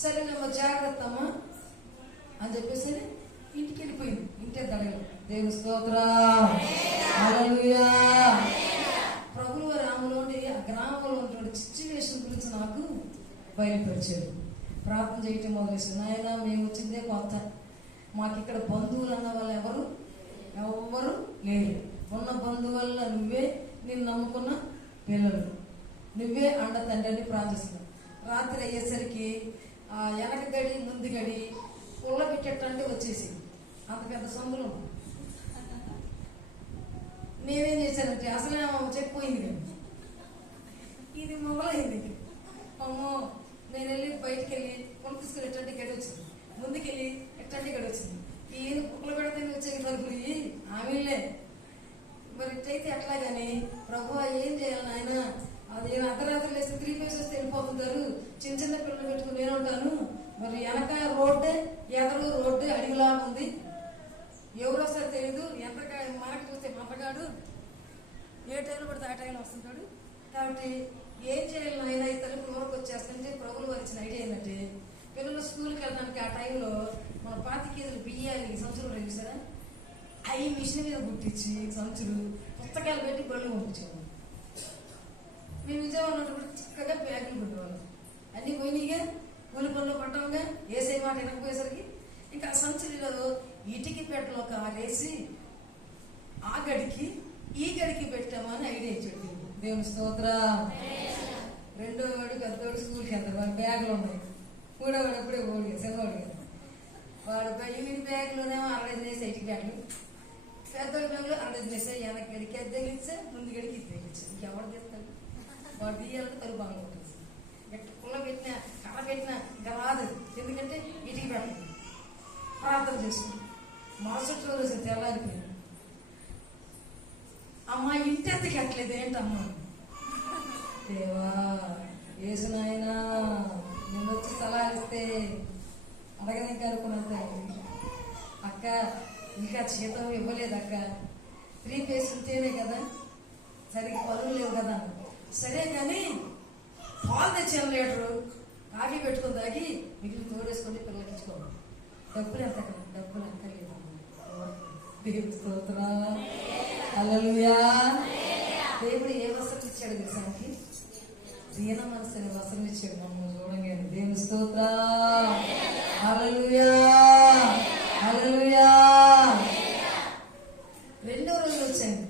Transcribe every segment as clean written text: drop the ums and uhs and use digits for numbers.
సరేనమ్మా జాగ్రత్త అమ్మా అని చెప్పేసి ఇంటికి వెళ్ళిపోయింది. ఇంటే దడగలు. దేవుని స్తోత్రం. హల్లెలూయా. ప్రభువు రాములోని ఆ గ్రామంలో ఉన్నటువంటి సిచ్యువేషన్ గురించి నాకు బయలుపరిచాడు. ప్రార్థన చేయటం మొదలేసాడు. నాయన మేము వచ్చిందే కొత్త, మాకు ఇక్కడ బంధువులు అన్న వాళ్ళు ఎవరు లేరు. ఉన్న బంధువుల్లో నువ్వే, నేను నమ్ముకున్న పిల్లలు నువ్వే అండ తండ్రి అని ప్రార్థిస్తున్నావు. రాత్రి అయ్యేసరికి ఆ వెనక గడి ముందు గడి పుల్ల పెట్టేటంటే వచ్చేసి అంత పెద్ద సందులో నేనేం చేశానంటే అసలే చెప్పిపోయింది కానీ ఇది మొదలైంది. అమ్మో నేను వెళ్ళి బయటికి వెళ్ళి పుల్ల తీసుకుని ఎట్టంటే గడి వచ్చింది, ముందుకెళ్ళి ఎట్టంటే గడి వచ్చింది. ఈయన పుల్ల పెడితే వచ్చే తలుపులు ఆమెలే. మరి ఇట్టయితే ఎట్లా కానీ ప్రభు ఏం చేయాలి నాయన, అది అర్ధరాత్రి లేస్తే 3 పేజెస్ వెళ్ళిపోతుంటారు, చిన్న చిన్న పిల్లలు పెట్టుకుని నేను ఉంటాను. మరి వెనక రోడ్డే, ఎదరు రోడ్డే అడిగిలాగా ఉంది, ఎవరు వస్తారో తెలీదు. ఎంత మనకి చూస్తే మంటగాడు ఏ టైంలో పడితే ఆ టైంలో వస్తుంటాడు. కాబట్టి ఏం చేయాలి నాయన, ఈ తలుపులు ఊరకు వచ్చేస్తుంటే ప్రభులు వచ్చిన ఐడియా ఏంటంటే పిల్లలు స్కూల్కి వెళ్ళడానికి ఆ టైంలో మన 5 కేజీలు బియ్యాలి సంచులు చూసారా, అవి మిషన్ మీద గుట్టించి సంచులు పుస్తకాలు పెట్టి బళ్ళు పంపించాము. మేము విజయవాడ ఉన్నప్పుడు చక్కగా బ్యాగులు పెట్టేవాళ్ళం. అన్ని పోయినాయిగా, కూలి పనులు పట్టాముగా. వేసే మాట వినకపోయేసరికి ఇంకా సంచులలో ఇటుకి పెట్టలో కారేసి ఆ గడికి ఈ గడికి పెట్టామని ఐడియా ఇచ్చాడు దేవుని స్తోత్రం. 2వ వాడు పెద్దవాడు స్కూల్కి వెళ్తారు, వాడి బ్యాగులు ఉన్నాయి. 3వ వాడు అప్పుడే ఓడిగా చిన్నవాడు కదా, వాడు యూనిట్ బ్యాగ్లోనేమో 60 వేసే ఇటుకి బ్యాగులు, పెద్దవాడి బ్యాగులు 60 వేసే. వెనక గడికి అది తగిలిచ్చా, ముందు గడికి ఇది తగిలిచ్చా. ఇంకెవరు చేస్తారు? వాడు తీయాలంటే తలుపు బాగా ఉంటుంది. పుల్ల పెట్టినా కళ పెట్టినా ఇంకా రాదు, ఎందుకంటే ఇటుకి పెట్టదు. ప్రార్థన చేసుకుని మరుసటి రోజు తెల్లారిపోయింది. అమ్మా ఇంటి ఎత్తకి ఎట్లేదు ఏంటమ్మా, దేవా యేసు నాయనా నేను వచ్చి సలహాలు ఇస్తే అడగనికి అనుకున్నంత అక్క ఇంకా జీతం ఇవ్వలేదు అక్క, 3 పేస్ ఉంటేనే కదా, సరిగ్గా పనులు లేవు కదా. సరే కానీ పాలు తెచ్చాను లీటరు, కాఫీ పెట్టుకుని తాగి మిగిలిన తోడేసుకొని పిల్లలకి ఇచ్చుకోండి. డబ్బులు ఎంత కదా, డబ్బులు అక్కర్లేదు. దేవుని స్తోత్రం. హల్లెలూయా. దేవుడు ఏ వస్త్రం ఇచ్చాడు దేశానికి? దీన మనసుని వస్త్రం ఇచ్చాడు మమ్మల్ని చూడంగానే. దేవుని స్తోత్రం. హల్లెలూయా. హల్లెలూయా. 2వ రోజు వచ్చాను,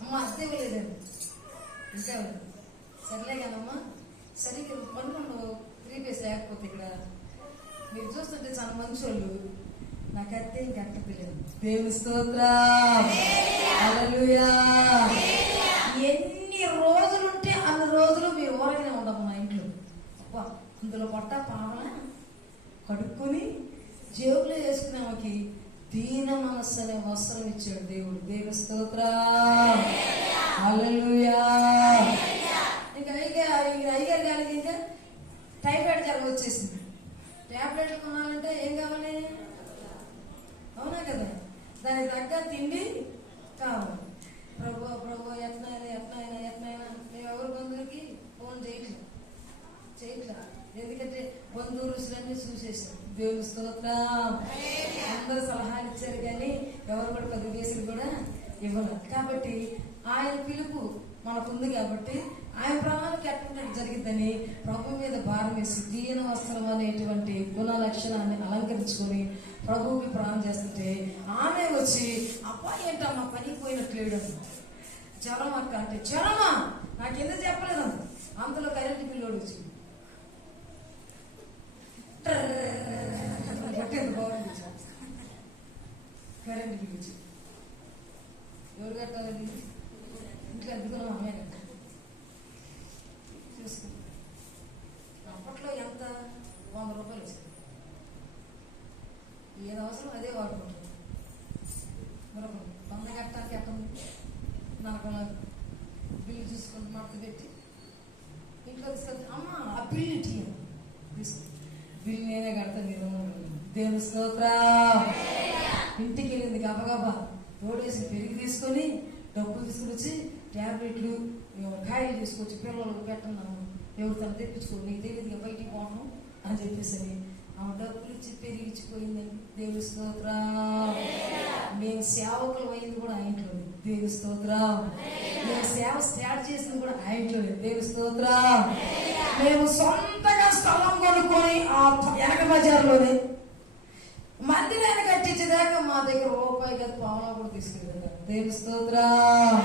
అమ్మ అద్దె ఇవ్వలేదండి, ఇంకా సర్లే కానమ్మా సరిగ్గా పనులు 3 పేస్ లేకపోతే ఇక్కడ మీరు చూస్తుంటే చాలా మంచి వాళ్ళు, నాకు అద్దె ఇంకా అట్టలేదు. దేవుని స్తోత్రం. హల్లెలూయా. ఎన్ని రోజులుంటే అన్ని రోజులు మీరు ఊరగానే ఉండము మా ఇంట్లో. అందులో పొట్ట పావన కడుక్కొని జేబులో వేసుకున్నామకి దీన మనస్సు అనే వస్త్రం ఇచ్చాడు దేవుడు. దేవుని స్తోత్రం. హల్లెలూయా. ఇంకా అయ్యారు కానీ ఇంకా టైఫాయిడ్ జ్వరం వచ్చేసింది. ట్యాబ్లెట్లు కొనాలంటే ఏం కావాలి? అవునా కదా, దానికి తగ్గ తిండి కావాలి. ప్రభు ఎట్నైనా మేము ఎవరి బంధువులకి ఫోన్ చేయట్లా, ఎందుకంటే బంధువులన్నీ చూసేసాం. దేవుని స్తోత్రం. అందరూ సలహాలు ఇచ్చారు కానీ ఎవరు కూడా 10 పైసలు కూడా ఇవ్వరు. కాబట్టి ఆయన పిలుపు మనకుంది కాబట్టి ఆయన ప్రణాళిక ఎట్లా జరిగిద్దని ప్రభు మీద భారం వేసి దీన వస్త్రం అనేటువంటి గుణ లక్షణాన్ని అలంకరించుకొని ప్రభువుకి ప్రాణం చేస్తుంటే ఆమె వచ్చి అబ్బాయి ఏంటమ్మా పని పోయినట్లేడు, జ్వరం అక్క అంటే జ్వరమా నాకు ఎందుకు చెప్పలేదు అంత. అంతలో కరెంటు పిల్లోడు వచ్చింది, కరెంటు బిల్లు వచ్చింది. ఎవరు కట్టాలని ఇంట్లో అద్దుకున్నాం, అమ్మాయి కట్టాలి. చూసుకుని అప్పట్లో ఎంత 100 రూపాయలు వచ్చింది. ఏది అవసరం అదే వాడుకుంటుంది. మరొక 100 కట్టడానికి ఎట్టుంది, నాకు బిల్లు చూసుకుంటూ మడత పెట్టి ఇంట్లో తీసుకొచ్చి అమ్మ ఆ బిల్లు తీసుకుంది. బిల్లు నేనే కడతాను, మీరు దేవుని స్తోత్రం. ఇంటికి వెళ్ళింది గబగబా రోడేసి పెరిగి తీసుకొని డబ్బులు తీసుకుని వచ్చి ట్యాబ్లెట్లు కాయలు తీసుకొచ్చి పిల్లలకు పెట్టన్నాము. ఎవరు తను తెప్పించుకో, నీకు తెలియదుగా బయటికి పోవడం అని చెప్పేసి ఆమె డబ్బులు ఇచ్చి పెరిగించిపోయిందండి. దేవుని స్తోత్రం. మేము సేవకులు అయింది కూడా ఆ ఇంట్లోనే. దేవుని స్తోత్రం. మేము సేవ స్టార్ట్ చేసింది కూడా ఆ ఇంట్లోనే. దేవుని స్తోత్రం. మేము సొంతగా స్థలం కొనుక్కొని ఆ వెనక బజార్లోనే మందిరాన్ని కట్టించేదాకా మా దగ్గర రూపాయి కదా పావలా కూడా తీసుకెళ్ళారు. దేవుని స్తోత్రం.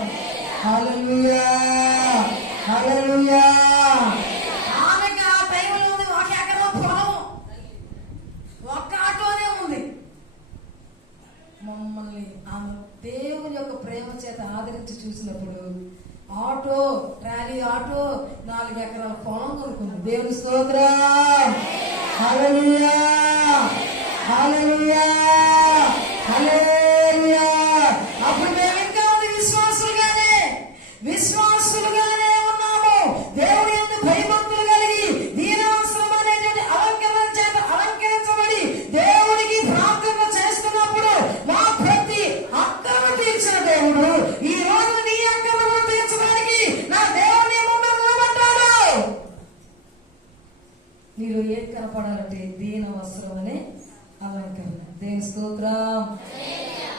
హల్లెలూయా, హల్లెలూయా. ఆమెకి ఆ టైంలో ఉంది 1 ఎకరం పొలం, 1 ఆటోనే ఉంది. మమ్మల్ని ఆమె దేవుని యొక్క ప్రేమ చేత ఆదరించి చూసినప్పుడు ఆటో, ట్రాలీ ఆటో, 4 ఎకరాల పొలం కొనుక్కుంది. దేవుని స్తోత్రం. హల్లెలూయా, హల్లెలూయా, హల్లెలూయా. అప్పుడు మేము ఇంకా విశ్వాసులుగానే ఉన్నాము. దేవుని యందు భయభక్తులు కలిగి దీనావసరం అనేటువంటి అలంకరణ చేత అలంకరించబడి దేవునికి ప్రార్థన చేస్తున్నప్పుడు మా ప్రతి అక్కరను తీర్చిన దేవుడు ఈ రోజు నీ అక్కరను తీర్చడానికి నా దేవుని ముందు నిలబడ్డాడు. మీరు ఏం కనపడాలంటే దీన వస్త్రం అనే అలంకరణ. దేవుని స్తోత్రం.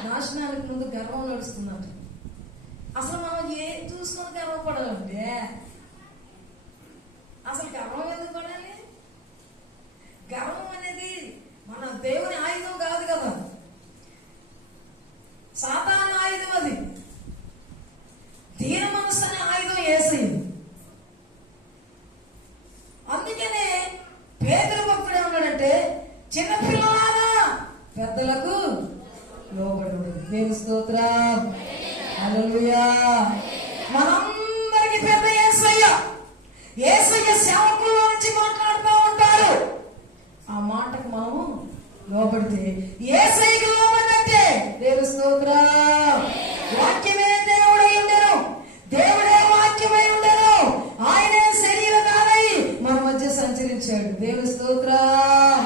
నాశనానికి ముందు గర్వం నడుస్తున్నట్టు. అసలు మనం ఏం చూసుకొని గర్వపడాలంటే అసలు గర్వం ఎందుకు పడాలి? గర్వం అనేది మన దేవుని ఆయుధం కాదు కదా, సాతాను ఆయుధం అది. దీన మనస్సు అనే ఆయుధం యేసయ్య. అందుకనే పేతురు భక్తుడు ఏమన్నాడంటే చిన్నపిల్లలారా పెద్దలకు లోబడు. దేవుని స్తోత్రం. హల్లెలూయా. మనందరికి పెద్ద యేసయ్య. యేసయ్య సేవకుల్లో నుంచి మాట్లాడుతూ ఉంటారు. ఆ మాటకు మనము లోబడితే యేసయ్యకి లోబడినట్టే. దేవుని స్తోత్రం. వాక్యమే దేవుడై ఉండెను, దేవుడే వాక్యమై ఉండెను, ఆయనే శరీరధారై మన మధ్య సంచరించాడు. దేవుని స్తోత్రం.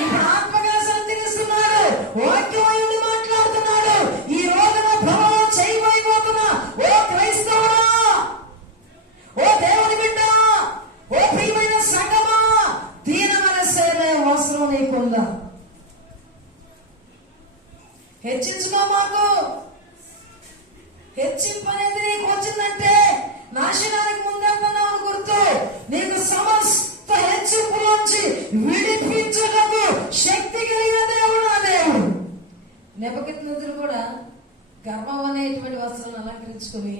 ఇప్పుడు ఆత్మగా సంచరిస్తున్నాడు, వాక్యమై ఉండి మాట్లాడుతున్నాడు. ఈ రోజున ప్రభావం చేయబోతున్నా ఓ క్రైస్తవుడా, ఓ దేవుని బిడ్డ, ఓ ప్రియమైన సంగమా, దీన మనస్సైన అవసరం నీకుందా? హెచ్చించుకో. మాకు హెచ్చింపు అనేది నీకు వచ్చిందంటే నాశనానికి ముందెళ్తున్నావు గుర్తు. నీకు సమస్త హెచ్చింపులోంచి విడిపించుటకు శక్తి కలిగిన దేవుడు ఆ దేవుడు. నెబుకద్నెజరు కూడా గర్వం అనేటువంటి వస్త్రాలను అలంకరించుకొని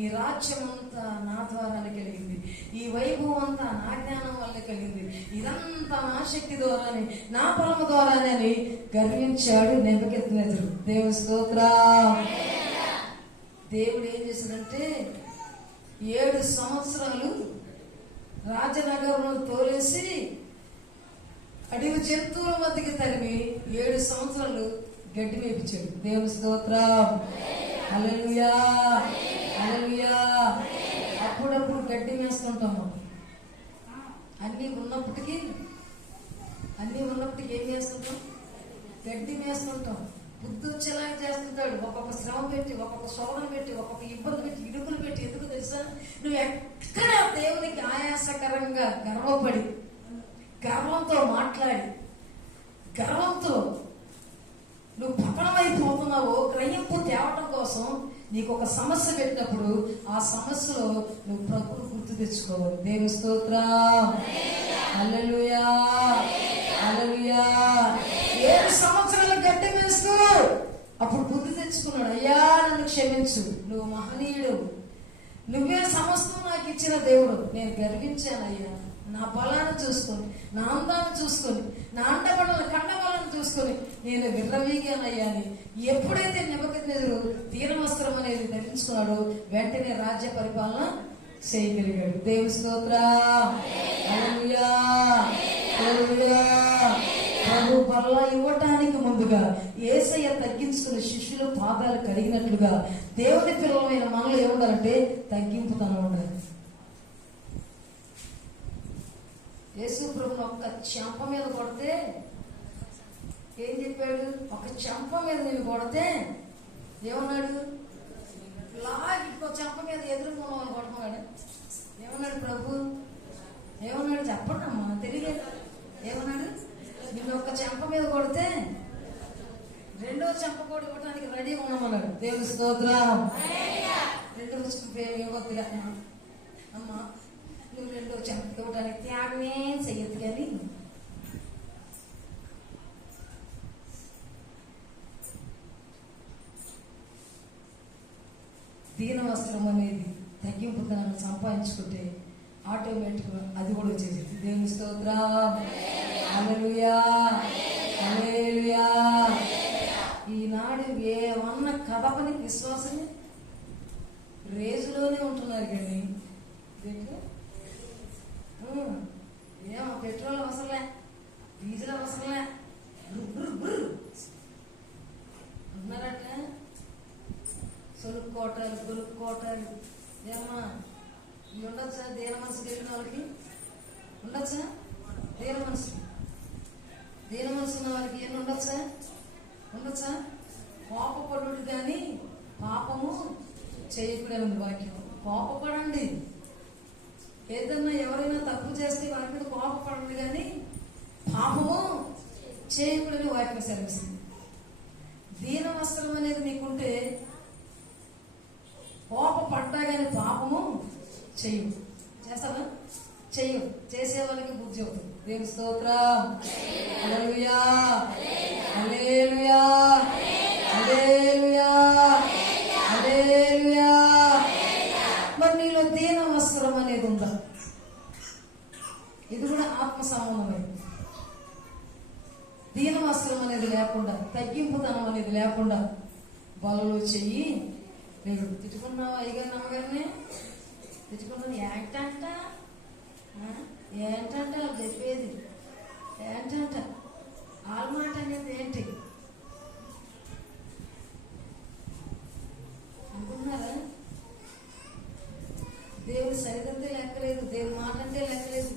ఈ రాజ్యం అంతా నా ద్వారానే కలిగింది, ఈ వైభవం అంతా నా జ్ఞానం వల్ల కలిగింది, ఇదంతా నా శక్తి ద్వారానే, నా బలము ద్వారానే అని గర్వించాడు నెబుకద్నెజరు. దేవుని స్తోత్రం. దేవుడు ఏం చేశాడంటే 7 సంవత్సరాలు రాజనగరంలో తోలేసి అడవి జంతువుల మధ్యకి తరిమి 7 సంవత్సరాలు గడ్డి మేపించాడు. దేవుని స్తోత్రం. హల్లెలూయా, హల్లెలూయా. అప్పుడప్పుడు గడ్డి మేస్తుంటాము. అన్నీ ఉన్నప్పటికీ ఏం చేస్తుంటాం? గడ్డి మేస్తుంటాం. బుద్ధి వచ్చేలాగా చేస్తుంటాడు. ఒక్కొక్క శ్రమ పెట్టి, ఒక్కొక్క శోధన పెట్టి, ఒక్కొక్క ఇబ్బంది పెట్టి, ఇడుకులు పెట్టి. ఎందుకు తెలుసా? నువ్వు ఎక్కడ దేవునికి ఆయాసకరంగా గర్వపడి, గర్వంతో మాట్లాడి, గర్వంతో నువ్వు పతనమైపోతున్నావో గ్రహింపు తేవటం కోసం నీకు ఒక సమస్య పెట్టినప్పుడు ఆ సమస్యలో నువ్వు ప్రభువును గుర్తు తెచ్చుకోవాలి. దేవుని స్తోత్రం. హల్లెలూయా, హల్లెలూయా. 7 సంవత్సరాలు గడ్డి వేస్తూ అప్పుడు బుద్ధి తెచ్చుకున్నాడు. అయ్యా నన్ను క్షమించు, నువ్వు మహనీయుడు, నువ్వే సమస్తం నాకు ఇచ్చిన దేవుడు. నేను గర్వించానయ్యా, నా బలాన్ని చూసుకొని, నా అందాన్ని చూసుకొని, నా అండబడల కండబలను చూసుకొని నేను విర్రవీగానయ్యా అని ఎప్పుడైతే నెబుకద్నెజరు దీనవస్త్రం అనేది ధరించుకున్నాడో వెంటనే రాజ్య పరిపాలన చేయగలిగాడు. దేవుని స్తోత్రం. హల్లెలూయా, హల్లెలూయా. ప్రభు బల్ల ఇవ్వటానికి ముందుగా యేసయ్య తగ్గించుకున్న శిష్యుల పాదాలు కడిగినట్లుగా దేవుని పిల్లలమైన మనలో ఏముండాలంటే తగ్గింపుతనం ఉండాలి. యేసు ప్రభుని ఒక్క చెంప మీద కొడితే ఏం చెప్పాడు? ఒక చెంప మీద నేను కొడితే ఏమన్నాడు? లాగి చెంప మీద ఎదుర్కొన్న కొడతాడు. ఏమన్నాడు ప్రభు? ఏమన్నాడు చెప్పండి అమ్మా, తెలియదు. ఏమన్నాడు? నిన్ను ఒక్క చెంప మీద కొడితే రెండో చెంప కూడా ఇవ్వడానికి రెడీ ఉన్నామన్నాడు. దేవుని స్తోత్రం. రెండో చెంప ఇవ్వద్దులే అమ్మా, నువ్వు రెండో చెంప ఇవ్వడానికి త్యాగమే చెయ్యొద్దు. కానీ దీన వస్త్రం అనేది తగ్గింపుతనాన్ని సంపాదించుకుంటే ఆటోమేటిక్గా అది కూడా వచ్చేసింది. దేవుని స్తోత్రం. హల్లెలూయా, హల్లెలూయా. ఈనాడు ఏమన్నా కదపని విశ్వాసమే రేజులోనే ఉంటున్నారు. కానీ ఏమో పెట్రోల్ అవసరంలే, డీజిల్ అవసరంలే అంటున్నారట. సొలుక్కోటాలు కొలుక్కోటాలు ఏమా ఇవి ఉండొచ్చా? దీన మనసు కలిగిన వాళ్ళకి ఉండొచ్చా? దీన మనసు ఉన్న వాళ్ళకి ఏమి ఉండొచ్చా? ఉండొచ్చా? కోపపడు కానీ పాపము చేయకూడదు ఉంది వాక్యం. కోపపడండి. ఏదన్నా ఎవరైనా తప్పు చేస్తే వారి మీద కోపపడండి కానీ పాపము చేయకూడని వాక్యం సెలవిస్తుంది. దీన వస్త్రం అనేది నీకుంటే కోపపడ్డా కానీ పాపము చెయ్యు. చేస్తావా? చెయ్యు. చేసే వాళ్ళకి బుద్ధి అవుతుంది. దేవుని స్తోత్రం. హల్లెలూయా, హల్లెలూయా, హల్లెలూయా, హల్లెలూయా. మరి నీలో దీన వస్త్రం అనేది ఉందా? ఇది కూడా ఆత్మ సంబంధమైంది. దీన వస్త్రం అనేది లేకుండా, తగ్గింపుతనం అనేది లేకుండా బలలో చెయ్యి లేదు. తిట్టుకున్నావు అయ్యగారిని అమ్మగారిని తిట్టుకున్నావు. ఏంటంట ఏంటంట వాళ్ళు చెప్పేది ఏంటంట వాళ్ళ మాట అనేది ఏంటి అనుకున్నారా? దేవుని సరిదంతే లెక్కలేదు, దేవుని మాట అంటే లెక్కలేదు.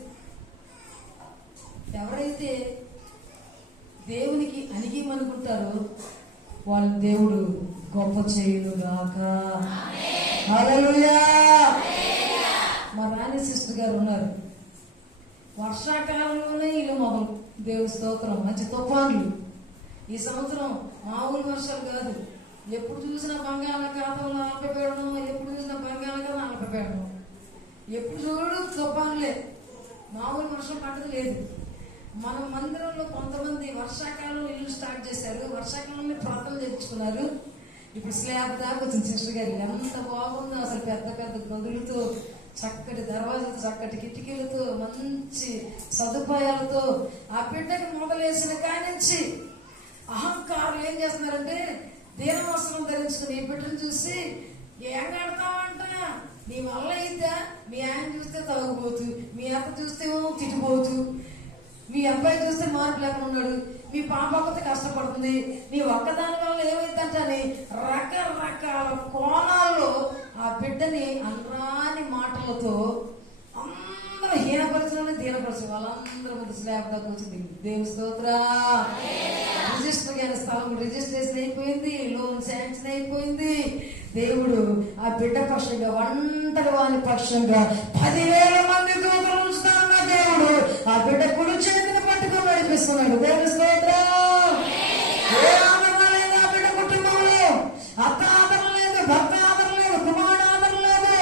ఎవరైతే దేవునికి అణిగిమనుకుంటారో వాళ్ళ దేవుడు గొప్ప చేయునుగాక. హల్లెలూయా. మా రాణి సిస్టర్ గారు ఉన్నారు. వర్షాకాలంలోనే ఇల్లు మొదలు. దేవుని స్తోత్రం. మంచి తుఫాన్లు. ఈ సంవత్సరం మామూలు వర్షాలు కాదు. ఎప్పుడు చూసినా బంగాళాఖాతంలో ఆల్పపేయడం, ఎప్పుడు చూసినా బంగాళాఖాతం ఆల్పపేయడం, ఎప్పుడు చూడు తుఫాన్లే. మామూలు వర్షం పట్టదు లేదు. మన మందిరంలో కొంతమంది వర్షాకాలంలో ఇల్లు స్టార్ట్ చేశారు. వర్షాకాలంలో ప్రార్థన చేయించుకున్నారు. ఇప్పుడు స్లాబ్ దాకా వచ్చింది. సిస్టర్ గారు ఎంత బాగుందో అసలు. పెద్ద పెద్ద గదులతో, చక్కటి దర్వాజాలతో, చక్కటి కిటికీలతో, మంచి సదుపాయాలతో ఆ బిడ్డకి మొదలేసిన కానించి అహంకారులు ఏం చేస్తున్నారంటే దీన వస్త్రం ధరించుకుని ఈ బిడ్డను చూసి ఏం కడతావంట, నీ వల్ల అయితే మీ ఆయన చూస్తే తాగుపోతు, మీ అత్త చూస్తే తిట్టుపోతు, మీ అబ్బాయి చూస్తే మార్పు లేకుండా ఉన్నాడు, మీ పాప ఒక్కతే కష్టపడుతుంది, నీ ఒక్కదాని వల్ల ఏమైందంటే రకరకాల కోణాల్లో ఆ బిడ్డని అనరాని మాటలతో అందరూ హీనపరచడం, దీనపరచడం. వాళ్ళందరూ ముందు స్లాబ్ దాకా వచ్చింది. దేవుని స్తోత్రం. రిజిస్టర్ గారి స్థలం రిజిస్ట్రేషన్ అయిపోయింది, లోన్ శాంక్షన్ అయిపోయింది. దేవుడు ఆ బిడ్డ పక్షంగా, ఒంటరి వాని పక్షంగా 10,000 మంది దూతలు ఉంచుతానన్న దేవుడు ఆ బిడ్డ కుడి చేతిని పట్టుకొని నడిపిస్తున్నాడు. దేవుని స్తోత్రం. ఏ ఆదరణ లేదు ఆ బిడ్డ కుటుంబంలో. అత్త ఆదరణ లేదు, భర్త ఆదరణ లేదు, కుమారుడు ఆదరణ లేదు.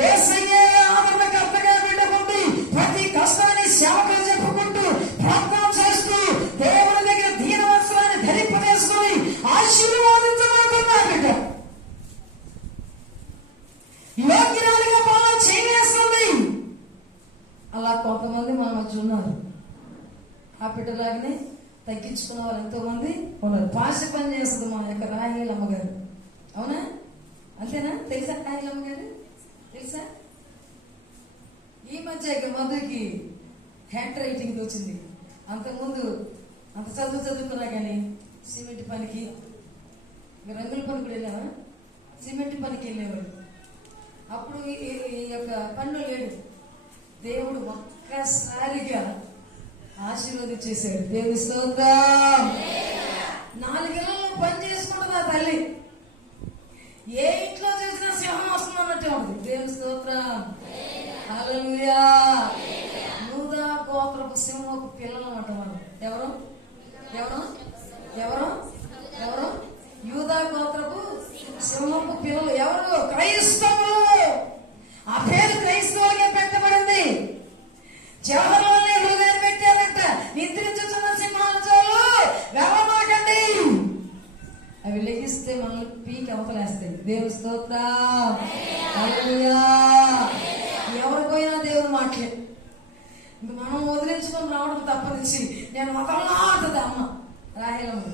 యేసయ్యే ఆదరణకర్తగా బిడ్డకుండి ప్రతి కష్టాన్ని సేవగా చెప్పుకుంటూ ప్రార్థన చేస్తూ దేవుని దగ్గర దీన వస్త్రాన్ని ధరింపజేసుకుని ఆశీర్వాదించబడుతున్నా బిడ్డ. యోగ్యురాలిగా పాలన చేయవేస్తుంది. అలా కొంతమంది మన మధ్య ఉన్నారు. ఆ బిడ్డలాగానే తగ్గించుకున్న వాళ్ళు ఎంతో మంది ఉన్నారు. పాశ పని చేస్తుంది మా యొక్క రాహేలమ్మ గారు. అవునా? అంతేనా? తెలుసా రాహేలమ్మ గారు? తెలుసా? ఈ మధ్య మధుకి హ్యాండ్ రైటింగ్ వచ్చింది. అంతకుముందు అంత చదువుకున్నా కానీ సిమెంట్ పనికి, రంగుల పనికి కూడా వెళ్ళావా? సిమెంట్ పనికి వెళ్ళేవాడు. అప్పుడు ఈ యొక్క పన్ను లేడు. దేవుడు ఒక్కసారిగా ఆశీర్వదించేశాడు. దేవుని స్తోత్రం. 4 ఏళ్ళలో పని చేసుకుంటుంది ఆ తల్లి. ఏ ఇంట్లో చేసినా సింహం వస్తుంది అన్నట్టే ఉంటుంది. దేవుని స్తోత్రం. హల్లెలూయా. యూదా గోత్రపు సింహపు పిల్లలు అన్నమాట మనం. ఎవరు ఎవరు ఎవరు ఎవరు యూదా గోత్రపు సింహపు పిల్లలు. ఎవరు? క్రైస్తవులు. ఆ పేరు క్రైస్తవులకే పెట్టబడింది. జవహర్లాల్ నెహ్రూ గారు పెట్టారంట, నిద్రించుతున్న సింహాలు వెళ్ళమాకండి, అవి లెగిస్తే మనల్ని పీకి అవతలేస్తాయి. దేవుని స్తోత్రం. హల్లెలూయా. ఎవరు పోయినా దేవుని మాటలే. మనం వదిలించుకొని రావడం తప్పనిచ్చి నేను వదలనా అంటది అమ్మ రాహేలమ్మ.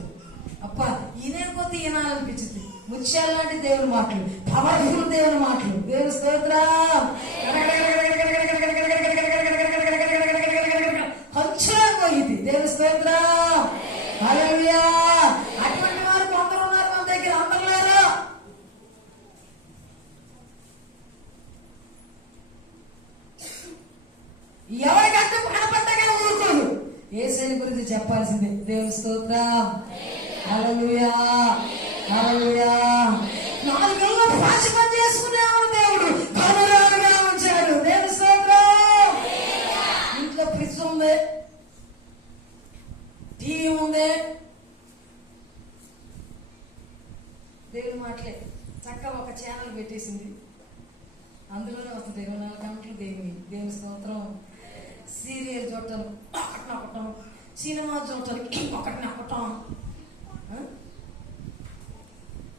అప్ప ఈయనకపోతే ఈనాలనిపించింది. ముత్యాలు లాంటి దేవుని మాటలు, పవర్ఫుల్ దేవుని మాటలు. దేవుని స్తోత్రం. కొంచెం పోయింది. దేవుని స్తోత్రం. హల్లెలూయా. అటువంటి వారు కొందరు ఉన్నారు మన దగ్గర, అందరూ లేరు. ఎవరికంటే కనపడ్డాగా ఊరుకోరు. యేసుని గురించి చెప్పాల్సిందే. దేవుని స్తోత్రం. హల్లెలూయా. హల్లెలూయా. 4 ఏళ్ళు పాచి పని చేసుకునేవాడు దేవుడు కనురాలుగా ఉంచాడు. దేవుని స్తోత్రం. ఇంట్లో ఫ్రిడ్జ్ ఉంది, టీవీ ఉంది, దేవుని మాటలే చక్కగా ఒక ఛానల్ పెట్టేసింది. అందులోనే వస్తుంది 24 గంటలు దేవుని స్తోత్రం. సీరియల్ చూడటం ఒకటి నొక్కటం, సినిమా చూడటానికి ఇంకొకటి నొక్కటం.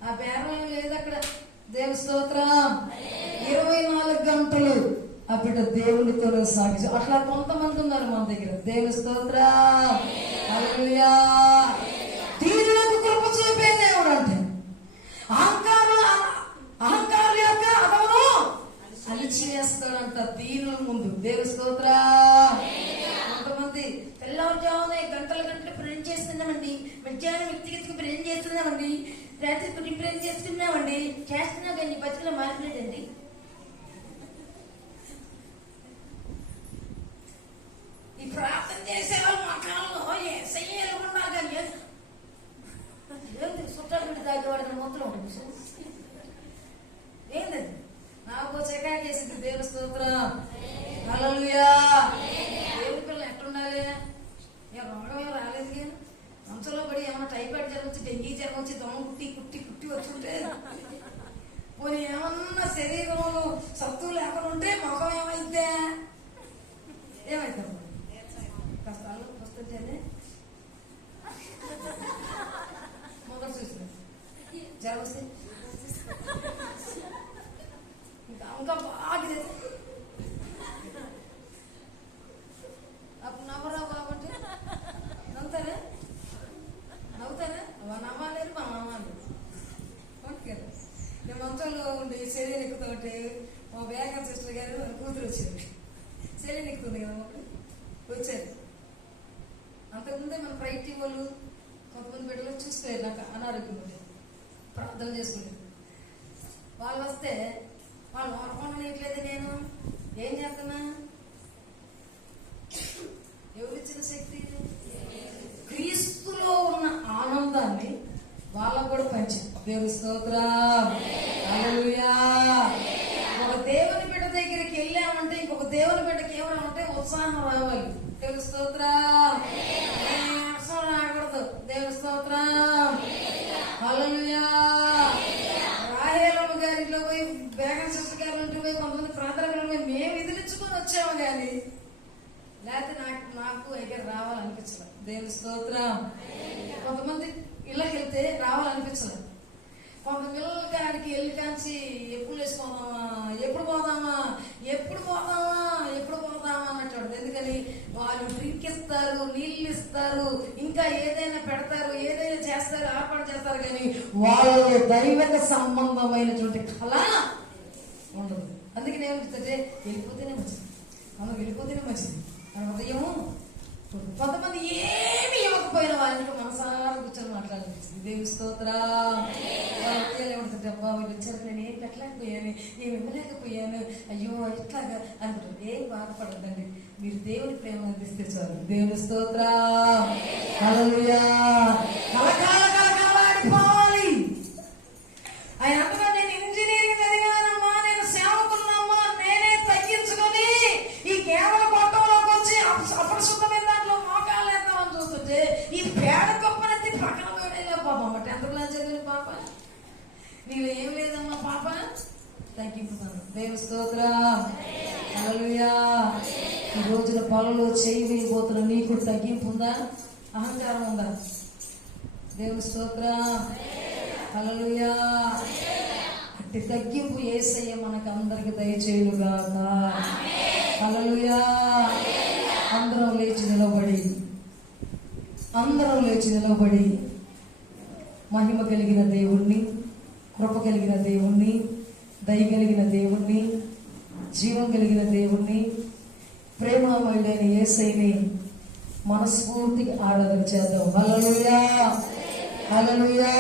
ఆ బేరం లేదు అక్కడ. దేవుని స్తోత్రం. 24 గంటలు ఆ బిడ్డ దేవునితో సాగి అట్లా కొంతమంది ఉన్నారు మన దగ్గర. దేవుని స్తోత్రం. హల్లెలూయా. దీనులకు కృప చూపే దేవుడు అంటే అహంకారుల యొక్క అదమును అలిచివేస్తాడంట దీనుల ముందు. దేవుని స్తోత్రం. కొంతమంది తెల్లవారుజామున గంటలు ప్రేమ చేస్తున్నామండి, మధ్యాహ్నం వ్యక్తిగతంగా ప్రేమ చేస్తున్నామండి, రాత్రి కొన్ని ప్రేమ చేస్తున్నామండి, చేస్తున్నా కానీ బతుకులో మారలేదండి. ఈ ప్రార్థన చేసేవాళ్ళు మా కాలంలో ఏసయ్యలు ఉన్నారు కానీ ఏంటి చుట్టాలు తాగేవాడు మొత్తం ఉంటుంది. ఏంటది? నాకు చెకాకు చేసింది. దేవుని స్తోత్రం. హల్లెలూయా. దేవుని పిల్లలు ఎట్లుండాలి? రోగం ఏం రాలేదు కానీ మంచంలో పడి ఏమన్నా టైఫాయిడ్ జ్వరం వచ్చి, డెంగీ జ్వరం వచ్చి, దొంగ కుట్టి వచ్చుంటే, పోనీ ఏమన్నా శరీరంలో సత్తు లేకుండా ఉంటే మొఖం ఏమైతే కష్టాలు వస్తుంటేనే మొదలు చూసిన జ్వరం వస్తే ఇంకా బాగా అప్పుడు నవ్వరా బాగుంటే నవ్వుతారా? నవ్వలేరు మా నమ్మాలి. ఓకే. నేను మంచంలో ఉండి శరీరం ఎక్కుతుంటే మా వేగం సిస్టర్ గారు కూతురు వచ్చారు. శరీరం ఎక్కుతుంది కదా వచ్చారు. అంతకుముందే మన ప్రైటీ వాళ్ళు కొంతమంది బిడ్డలు చూసుకోలేదు. నాకు అనారోగ్యం ఉండే ప్రార్థన చేసుకుని వాళ్ళు వస్తే వాళ్ళు ఓర్పనట్లేదు. నేను ఏం చేస్తున్నా? ఎవరిచ్చిన శక్తి? క్రీస్తులో ఉన్న ఆనందాన్ని వాళ్ళకు కూడా పంచింది. దేవుని స్తోత్రం. హల్లెలూయా. ఒక దేవుని బిడ్డ దగ్గరికి వెళ్ళామంటే ఇంకొక దేవుని బిడ్డకి ఏమన్నా ఉత్సాహం రావాలి. దేవుని స్తోత్రం. రాకూడదు. దేవుని స్తోత్రం. హల్లెలూయా. రాహేలమ్మ గారిలో పోయి, బేగం సిస్టర్ గారి ఇంట్లో పోయి, కొంతమంది ప్రార్థనలు పోయి మేము ఎదిరించుకొని వచ్చాము కానీ లేకపోతే నాకు దగ్గర రావాలనిపించలేదు. దేవుని స్తోత్రం. కొంతమంది ఇళ్ళకి వెళ్తే రావాలనిపించలేదు. కొంత పిల్లల కాడికి వెళ్ళి కాంచి ఎప్పుడు వేసుకుందామా, ఎప్పుడు పోదామా అన్నట్టు. ఎందుకని వాళ్ళు డ్రింక్ ఇస్తారు, నీళ్ళు ఇస్తారు, ఇంకా ఏదైనా పెడతారు, ఏదైనా చేస్తారు, ఆర్పాటు చేస్తారు, కానీ వాళ్ళు దైవిక సంబంధమైనటువంటి కళ ఉండదు. అందుకని ఏమనిపిస్తే వెళ్ళిపోతేనే మంచిది, మనం వెళ్ళిపోతేనే మంచిది. ఉదయం కొంతమంది ఏమి ఇవ్వకపోయిన వాళ్ళకి మనసారా కూర్చొని మాట్లాడాలనిపిస్తుంది. దేవుని స్తోత్రం. ఏమంటుంది? అబ్బా వీళ్ళు వచ్చారు, నేను ఏం పెట్టలేకపోయాను, ఏమి ఇవ్వలేకపోయాను, అయ్యో ఇట్లాగా అనుకుంటారు. ఏం బాధపడద్దండి, మీరు దేవుని ప్రేమ అందిస్తే చాలు. దేవుని స్తోత్రం. హల్లెలూయా. కలకాలాడిపోవాలి. ఆయన అంటున్నా, నేను ఇంజనీరింగ్ చదివానమ్మా, నేను సేవకున్నామ్మా, నేనే తగ్గించుకొని ఈ కేవల కొట్టంలోకి వచ్చి అపరిశుద్ధమైన తగ్గింపుతాను. దేవ స్తోత్రం. హల్లెలూయా. ఈ రోజున పొలంలో చేయి వేయబోతున్న నీకు తగ్గింపు ఉందా? అహంకారం ఉందా? దేవుని స్తోత్రం. హల్లెలూయా. అట్టి తగ్గింపు యేసయ్య మనకు అందరికి దయచేయుగాక. హల్లెలూయా. అందరం లేచి నిలబడి మహిమ కలిగిన దేవుణ్ణి, కృప కలిగిన దేవుణ్ణి, దయ కలిగిన దేవుణ్ణి, జీవం కలిగిన దేవుణ్ణి, ప్రేమమయుడైన యేసయ్యని మనస్ఫూర్తిగా ఆరాధన చేద్దాం. హల్లెలూయా. హల్లెలూయా.